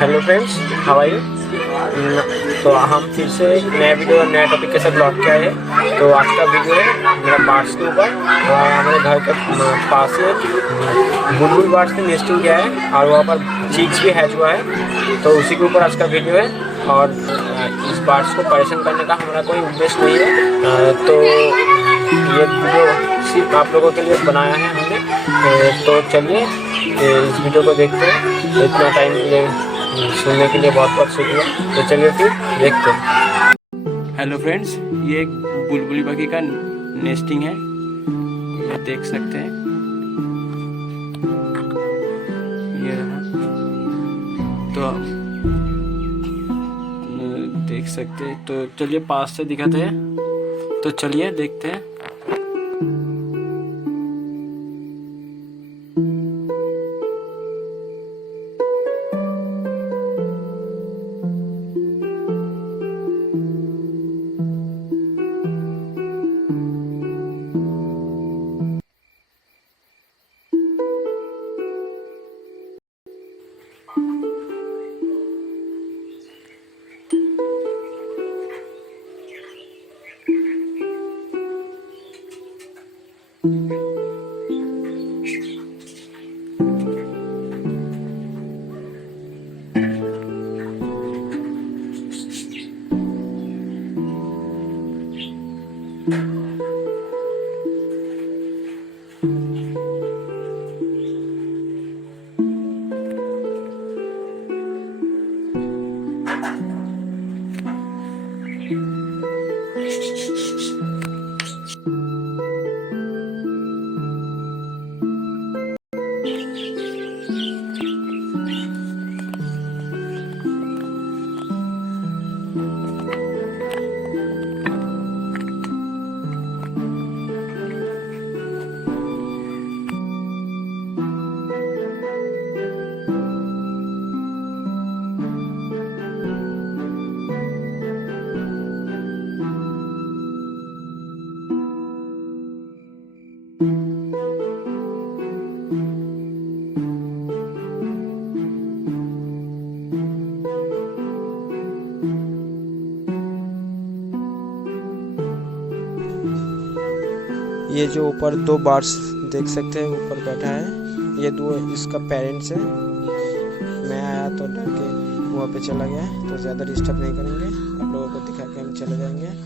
Hello friends, how are you. तो हम फिर से एक नया वीडियो और नया टॉपिक के साथ लौट के आए हैं। तो आज का वीडियो है मेरा बार्ड्स के ऊपर। हमारे घर के पास ही बुलबुल बार्ड्स ने नेस्टिंग किया है और वहाँ पर चीक्स भी हैच हुआ है। तो उसी के ऊपर आज का वीडियो है और इस बार्ड्स को परेशान करने का हमारा कोई उद्देश्य नहीं है। तो ये वीडियो सिर्फ आप लोगों के लिए बनाया है हमने। तो चलिए इस वीडियो को देखते हैं। इतना टाइम सुनने के लिए बहुत बहुत शुक्रिया। तो चलिए फिर देखते हैं। हेलो फ्रेंड्स, ये एक बुलबुली पक्षी का नेस्टिंग है, ये देख सकते हैं। ये रहा, तो देख सकते हैं। तो चलिए पास से दिखाते हैं। तो चलिए देखते हैं। ये जो ऊपर दो बार्ड्स देख सकते हैं ऊपर बैठा है, ये दो इसका पेरेंट्स है। मैं आया तो डर के वहाँ पे चला गया, तो ज़्यादा डिस्टर्ब नहीं करेंगे, आप लोगों को दिखा के हम चले जाएंगे।